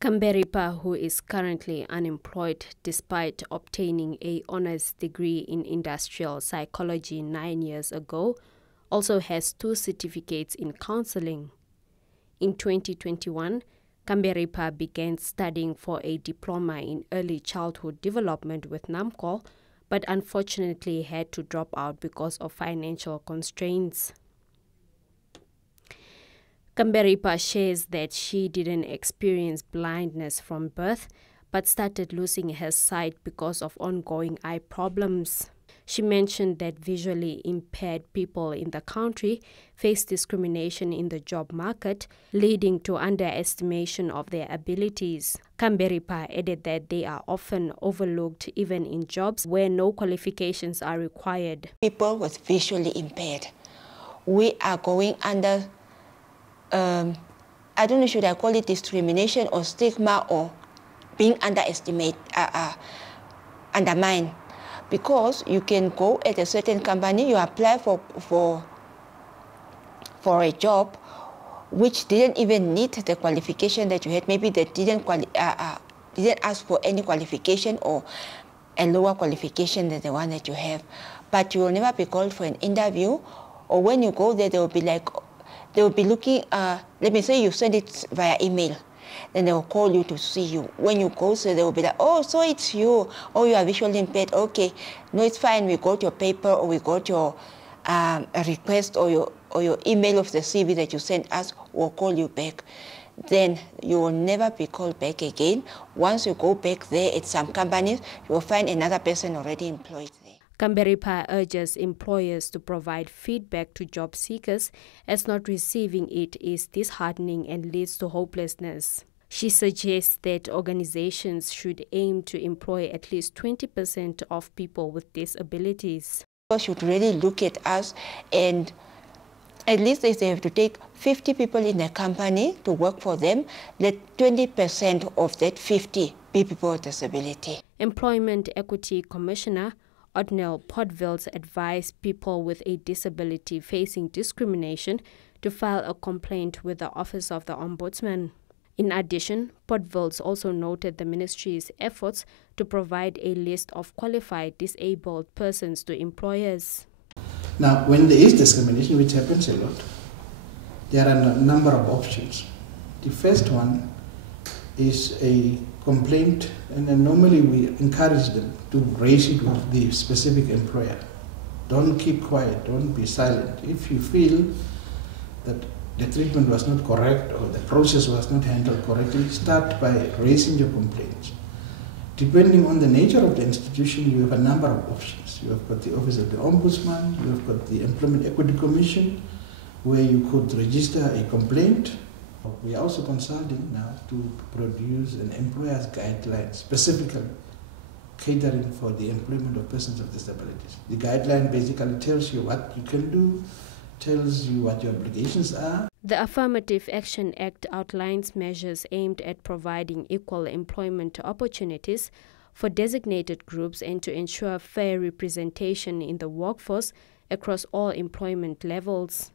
Kamberipa, who is currently unemployed despite obtaining an honors degree in industrial psychology 9 years ago, also has 2 certificates in counselling. In 2021, Kamberipa began studying for a diploma in early childhood development with Namcol, but unfortunately had to drop out because of financial constraints. Kamberipa shares that she didn't experience blindness from birth, but started losing her sight because of ongoing eye problems. She mentioned that visually impaired people in the country face discrimination in the job market, leading to underestimation of their abilities. Kamberipa added that they are often overlooked even in jobs where no qualifications are required. People with visually impaired, we are going under I don't know, should I call it discrimination or stigma or being undermined. Because you can go at a certain company, you apply for a job which didn't even need the qualification that you had. Maybe they didn't ask for any qualification or a lower qualification than the one that you have. But you will never be called for an interview, or when you go there, they will be like, they will be looking, let me say you send it via email, then they will call you to see you. When you go, so they will be like, oh, so it's you. Oh, you are visually impaired. Okay, no, it's fine. We got your paper, or we got your a request, or your email of the CV that you sent us. We'll call you back. Then you will never be called back again. Once you go back there at some companies, you will find another person already employed there. Kamberipa urges employers to provide feedback to job seekers, as not receiving it is disheartening and leads to hopelessness. She suggests that organizations should aim to employ at least 20% of people with disabilities. People should really look at us, and at least if they have to take 50 people in a company to work for them, let 20% of that 50 be people with disability. Employment Equity Commissioner Odnell Potvils advised people with a disability facing discrimination to file a complaint with the Office of the Ombudsman. In addition, Potvils also noted the ministry's efforts to provide a list of qualified disabled persons to employers. Now, when there is discrimination, which happens a lot, there are a number of options. The first one is a complaint, and then normally we encourage them to raise it with the specific employer. Don't keep quiet, don't be silent. If you feel that the treatment was not correct or the process was not handled correctly, start by raising your complaints. Depending on the nature of the institution, you have a number of options. You have got the Office of the Ombudsman, you have got the Employment Equity Commission, where you could register a complaint. We are also consulting now to produce an employer's guideline specifically catering for the employment of persons with disabilities. The guideline basically tells you what you can do, tells you what your obligations are. The Affirmative Action Act outlines measures aimed at providing equal employment opportunities for designated groups and to ensure fair representation in the workforce across all employment levels.